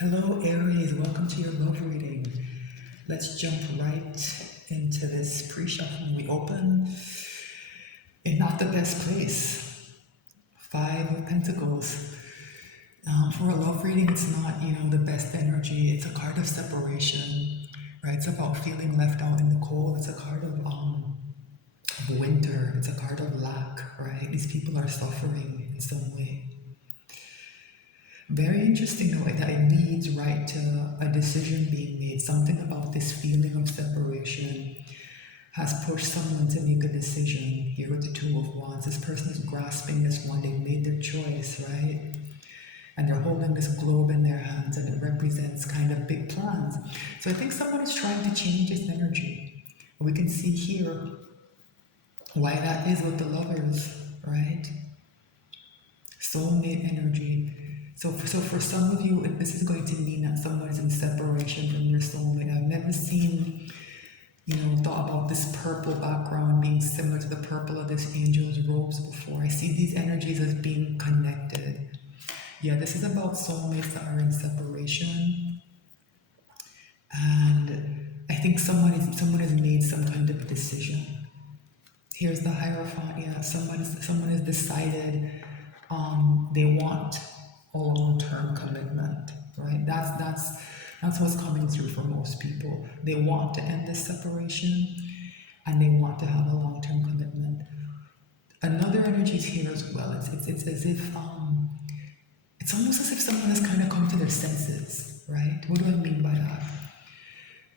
Hello, Aries. Welcome to your love reading. Let's jump right into this pre-shuffle. We open in not the best place. Five of Pentacles. For a love reading, it's not, the best energy. It's a card of separation, right? It's about feeling left out in the cold. It's a card of winter. It's a card of lack, right? These people are suffering in some way. Very interesting the way that it leads right to a decision being made. Something about this feeling of separation has pushed someone to make a decision. Here with the Two of Wands, this person is grasping this one. They've made their choice, right? And they're holding this globe in their hands, and it represents kind of big plans. So I think someone is trying to change this energy. We can see here why that is with the Lovers, right? Soulmate energy. So for some of you, this is going to mean that someone is in separation from your soulmate. I've never seen, thought about this purple background being similar to the purple of this angel's robes before. I see these energies as being connected. Yeah, this is about soulmates that are in separation. And I think someone has made some kind of decision. Here's the Hierophant. Yeah, someone has decided they want a long-term commitment, right? That's what's coming through for most people. They want to end this separation, and they want to have a long-term commitment. Another energy is here as well. It's as if it's almost as if someone has kind of come to their senses, right? What do I mean by that?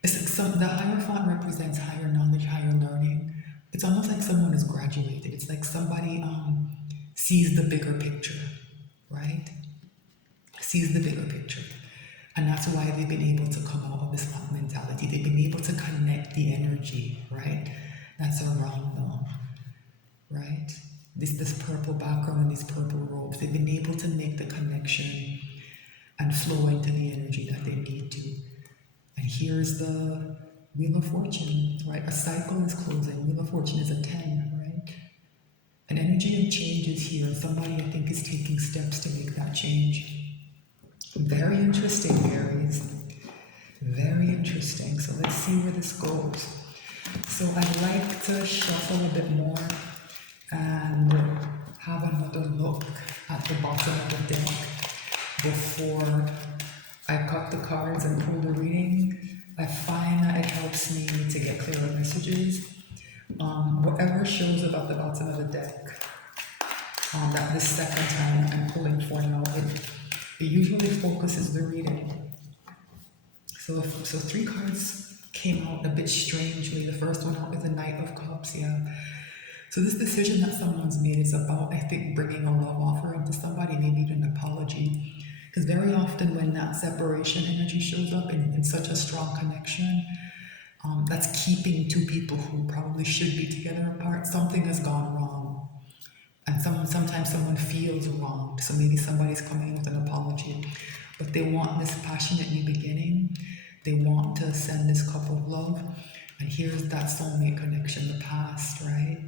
It's like the Hierophant represents higher knowledge, higher learning. It's almost like someone has graduated. It's like somebody sees the bigger picture, right? Sees the bigger picture. And that's why they've been able to come out of this lack mentality. They've been able to connect the energy, right? That's around them, right? This purple background and these purple robes, they've been able to make the connection and flow into the energy that they need to. And here's the Wheel of Fortune, right? A cycle is closing. Wheel of Fortune is a 10, right? An energy of change is here, and somebody, I think, is taking steps to make that change. Very interesting, Aries. Very interesting. So let's see where this goes. So I'd like to shuffle a bit more and have another look at the bottom of the deck before I cut the cards and pull the reading. I find that it helps me to get clearer messages. Whatever shows up at the bottom of the deck, that this second time I'm pulling for now, it usually focuses the reading. So three cards came out a bit strangely. The first one out is the Knight of Cups, yeah. So this decision that someone's made is about, I think, bringing a love offering to somebody, maybe even an apology. Because very often when that separation energy shows up in such a strong connection, that's keeping two people who probably should be together apart. Something has gone wrong. And sometimes someone feels wronged. So maybe somebody's coming in with an apology. But they want this passionate new beginning. They want to send this cup of love. And here's that soulmate connection, the past, right?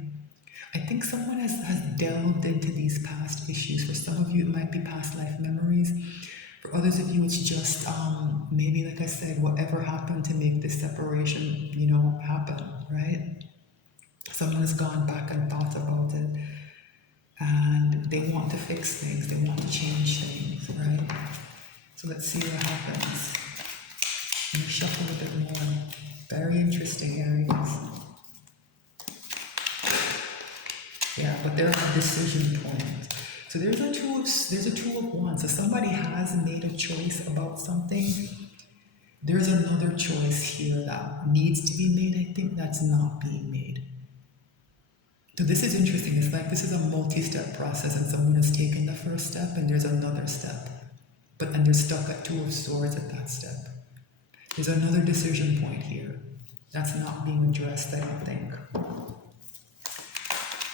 I think someone has delved into these past issues. For some of you, it might be past life memories. For others of you, it's just maybe, like I said, whatever happened to make this separation, happen, right? Someone has gone back and thought about it, and they want to fix things. They want to change things, right? So let's see what happens. Let me shuffle a bit more. Very interesting, Aries. Yeah, but they're at a decision point. So there's a two of wands. So somebody has made a choice about something. There's another choice here that needs to be made, I think, that's not being made. So this is interesting. It's like this is a multi-step process, and someone has taken the first step and there's another step. And they're stuck at Two of Swords at that step. There's another decision point here that's not being addressed, I don't think.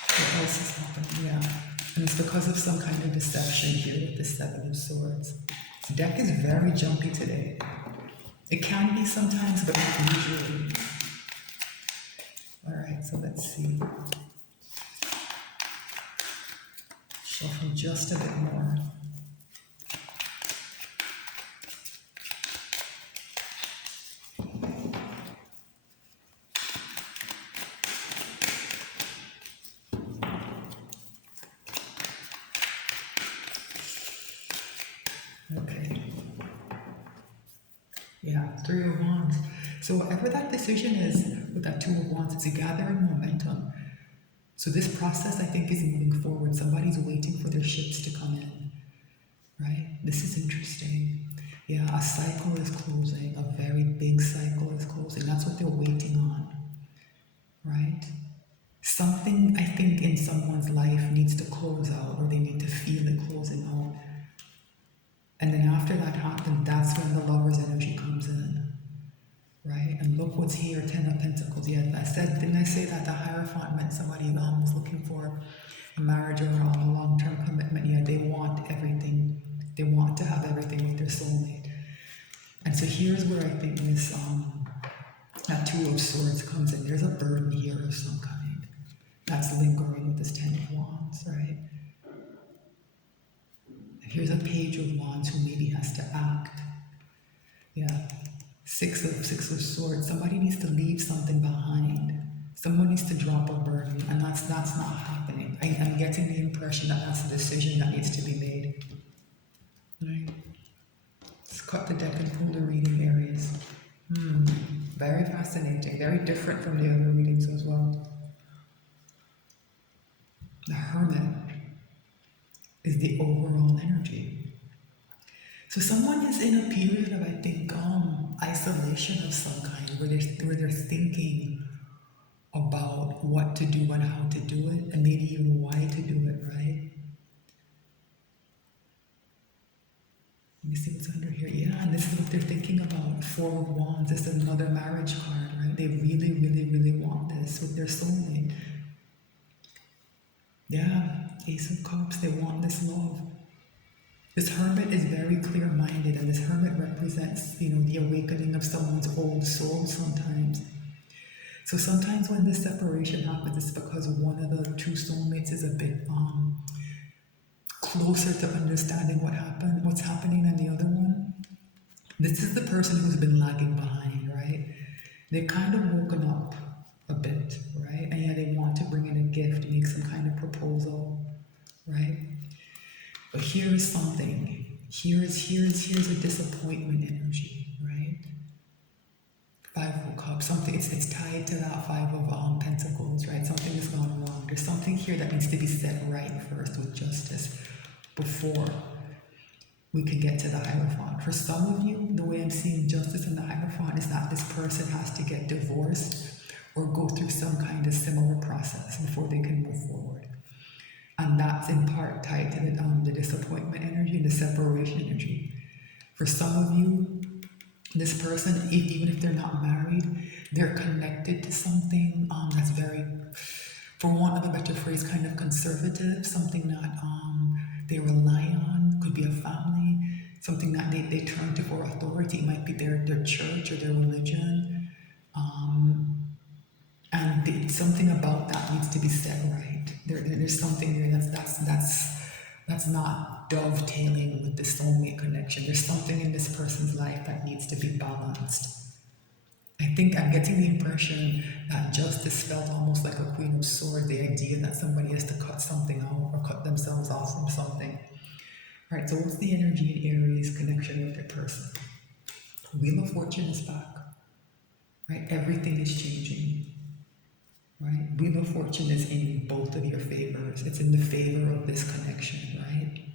What else is happening? Yeah. And it's because of some kind of deception here with the Seven of Swords. This deck is very jumpy today. It can be sometimes, but not usually. Alright, so let's see. Shuffle just a bit more. Okay. Yeah, Three of Wands. So whatever that decision is with that Two of Wands, it's a gathering momentum. So this process, I think, is moving forward. Somebody's waiting for their ships to come in, right? This is interesting. Yeah, a cycle is closing. A very big cycle is closing. That's what they're waiting on, right? Something, I think, in someone's life needs to close out, or they need to feel it closing out. And then after that happens, that's when the lover's energy comes in, right? And look what's here, Ten of Pentacles. Yeah, didn't I say that the Hierophant meant somebody was looking for a marriage or a long-term commitment? Yeah, they want everything. They want to have everything with their soulmate. And so here's where I think this, that Two of Swords comes in. There's a burden here of some kind that's lingering with this Ten of Wands, right? Here's a Page of Wands who maybe has to act. Yeah. Six of Swords. Somebody needs to leave something behind. Someone needs to drop a burden, and that's not happening. I'm getting the impression that that's a decision that needs to be made. Right? Let's cut the deck and pull the reading, Aries. Very fascinating. Very different from the other readings as well. The Hermit is the overall energy. So someone is in a period of, I think, isolation of some kind, where they're thinking about what to do and how to do it, and maybe even why to do it, right? Let me see what's under here. Yeah, and this is what they're thinking about. Four of Wands. This is another marriage card, right? They really, really, really want this with their soulmate. Yeah, Ace of Cups. They want this love. This Hermit is very clear-minded, and this Hermit represents, the awakening of someone's old soul sometimes. So sometimes when this separation happens, it's because one of the two soulmates is a bit closer to understanding what's happening than the other one. This is the person who's been lagging behind, right? They've kind of woken up a bit, right? And yeah, they want to bring in a gift, make some kind of proposal, right? But here is something. Here's a disappointment energy, right? Five of Cups. Something it's tied to that Five of Pentacles, right? Something has gone wrong. There's something here that needs to be set right first with justice before we can get to the Hierophant. For some of you, the way I'm seeing justice in the Hierophant is that this person has to get divorced or go through some kind of similar process before they can move forward. And that's in part tied to the disappointment energy and the separation energy. For some of you, this person, even if they're not married, they're connected to something that's very, for want of a better phrase, kind of conservative, something that they rely on, could be a family, something that they turn to for authority. It might be their church or their religion. And something about that needs to be set right. There's something there that's not dovetailing with the soulmate connection. There's something in this person's life that needs to be balanced. I think I'm getting the impression that justice felt almost like a Queen of Swords, the idea that somebody has to cut something out or cut themselves off from something. All right, so what's the energy in Aries connection with their person? Wheel of Fortune is back, right? Everything is changing. Right? Wheel of Fortune is in both of your favors. It's in the favor of this connection, right?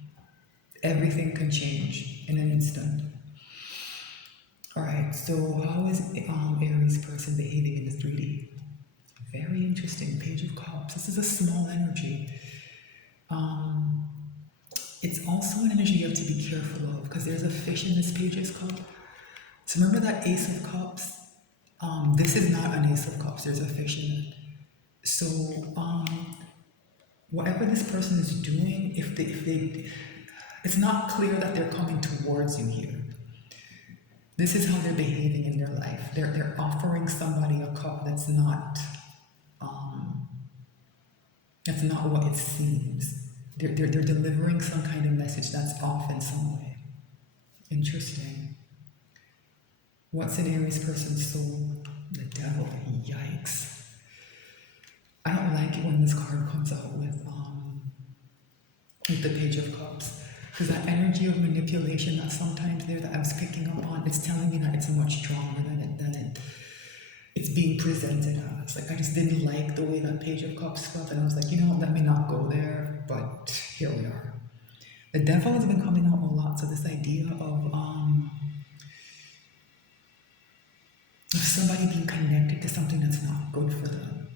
Everything can change in an instant. All right, so how is Aries person behaving in the 3D? Very interesting. Page of Cups. This is a small energy. It's also an energy you have to be careful of because there's a fish in this Page of Cups. So remember that Ace of Cups? This is not an Ace of Cups. There's a fish in it. So, whatever this person is doing, if they, it's not clear that they're coming towards you here. This is how they're behaving in their life. They're offering somebody a cup that's not what it seems. They're delivering some kind of message that's off in some way. Interesting. What's an Aries person's soul? The devil. Yikes. I don't like it when this card comes out with the Page of Cups. Because that energy of manipulation that's sometimes there that I was picking up on, it's telling me that it's much stronger it's being presented as. Like I just didn't like the way that Page of Cups felt, and I was like, you know what, let me not go there. But here we are. The devil has been coming out a lot. So this idea of somebody being connected to something that's not good for them.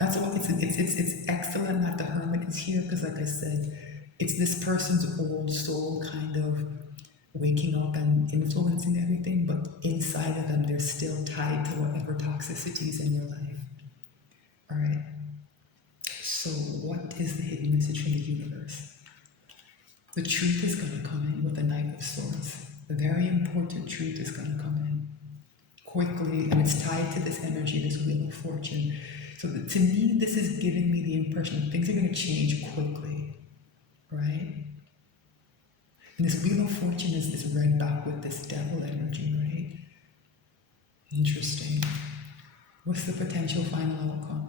That's why it's excellent that the hermit is here, because like I said, it's this person's old soul kind of waking up and influencing everything, but inside of them they're still tied to whatever toxicities in their life. All right. So what is the hidden message from the universe? The truth is going to come in with the Knight of Swords. A very important truth is going to come in quickly, and it's tied to this energy, this Wheel of Fortune. So to me, this is giving me the impression that things are going to change quickly, right? And this Wheel of Fortune is read back with this devil energy, right? Interesting. What's the potential final outcome?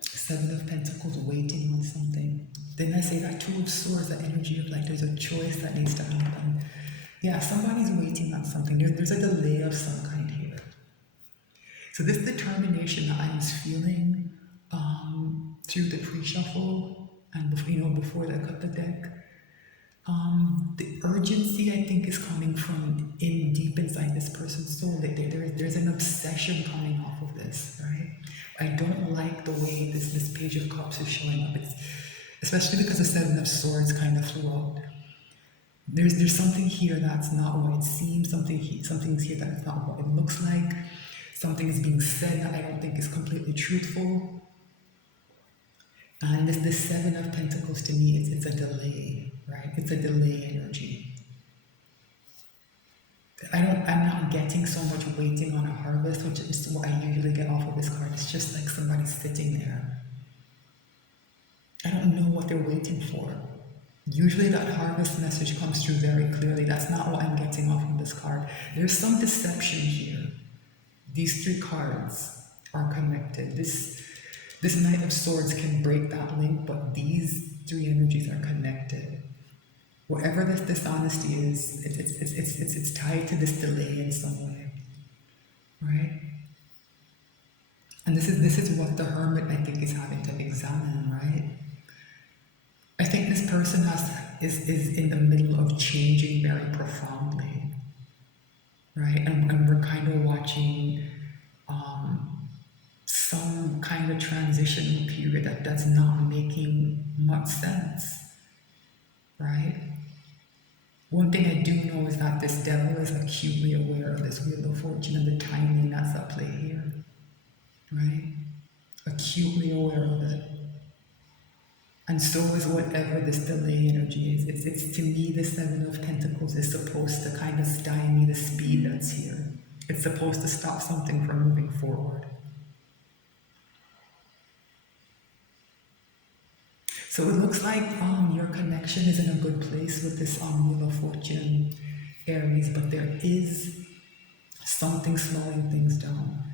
Seven of Pentacles, waiting on something. Then I say that Two of Swords, that energy of like there's a choice that needs to happen. Yeah, somebody's waiting on something. There's a delay of some kind here. So this determination that I was feeling through the pre-shuffle and before I cut the deck, the urgency I think is coming from deep inside this person's soul. Like there's an obsession coming off of this, right? I don't like the way this Page of Cups is showing up. It's especially because the Seven of Swords kind of flew out. There's something here that's not what it seems. Something's here that's not what it looks like. Something is being said that I don't think is completely truthful. And this Seven of Pentacles, to me, it's a delay, right? It's a delay energy. I'm not getting so much waiting on a harvest, which is what I usually get off of this card. It's just like somebody sitting there. I don't know what they're waiting for. Usually that harvest message comes through very clearly. That's not what I'm getting off of this card. There's some deception here. These three cards are connected. This Knight of Swords can break that link, but these three energies are connected. Whatever this dishonesty is, it's tied to this delay in some way, right? And this is what the Hermit, I think, is having to examine, right? I think this person is in the middle of changing very profoundly, right? And we're kind of watching some kind of transitional period that's not making much sense, right? One thing I do know is that this devil is acutely aware of this Wheel of Fortune and the timing that's at play here, right? Acutely aware of it. And so is whatever this delay energy is. It's to me, the Seven of Pentacles is supposed to kind of stymie the speed that's here. It's supposed to stop something from moving forward. So it looks like your connection is in a good place with this Wheel of Fortune, Aries, but there is something slowing things down,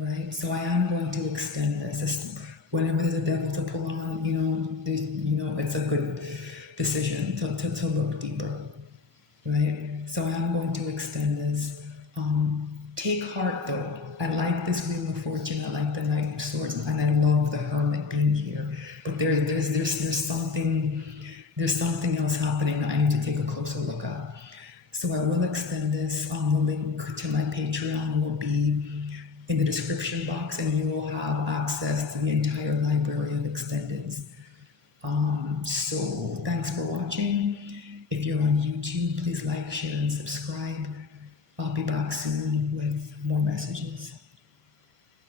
right? So I am going to extend this. Whenever there's a devil to pull on, it's a good decision to look deeper, right? So I am going to extend this. Take heart though. I like this Wheel of Fortune. I like the Knight of Swords, and I love the Hermit being here. But there's something else happening that I need to take a closer look at. So I will extend this. The link to my Patreon will be in the description box, and you will have access to the entire library of extendeds. So thanks for watching. If you're on YouTube, please like, share, and subscribe. I'll be back soon with more messages.